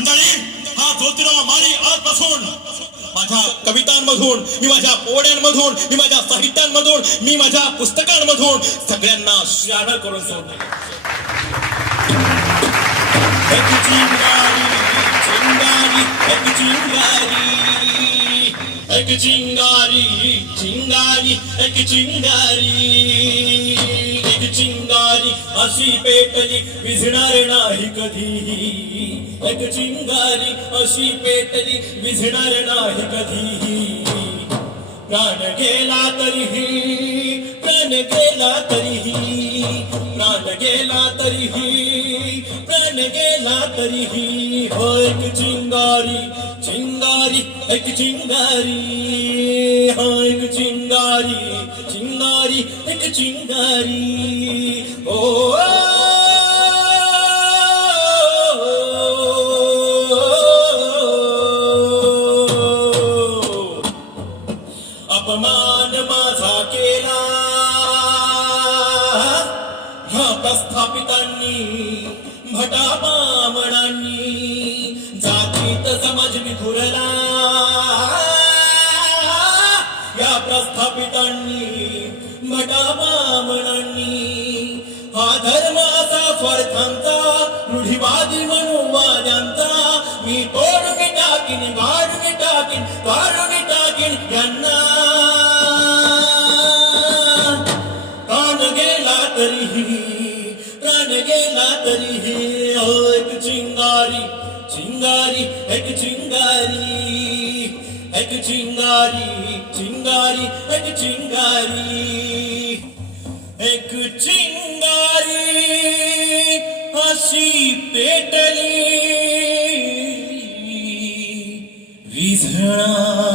मंडळी हा ज्योतिराव माळी आजपासून. माझ्या कवितांमधून, मी माझ्या पोवड्यांमधून मी माझ्या साहित्यांमधून, मी माझ्या पुस्तकांमधून सगळ्यांना करून एक चिंगारी चिंगारी, एक चिंगारी. अशी पेटली विझणार नाही कधीही एक चिंगारी अशी पेटली विझणार नाही कधीही प्राण गेला तरीही प्राण गेला तरीही प्राण गेला तरीही प्राण गेला तरीही हो, एक चिंगारी चिंगारी. एक चिंगारी हो एक चिंगारी चिंगारी एक चिंगारी ओ अपमान माझा केला ह्या प्रस्थापितांनी भटा समाज विखुरला या प्रस्थापितांनी भटा बामणांनी हा धर्म असा स्वार्थांचा, रूढिवादी मनोवाद्यांचा. मी तोडून टाकीन गाडून टाकीन काढून टाकीन यांना. प्राण गेला तरीही, प्राण गेला तरीही चिंगारी एक चिंगारी एक चिंगारी चिंगारी एक चिंगारी एक चिंगारी अशी पेटली विझणार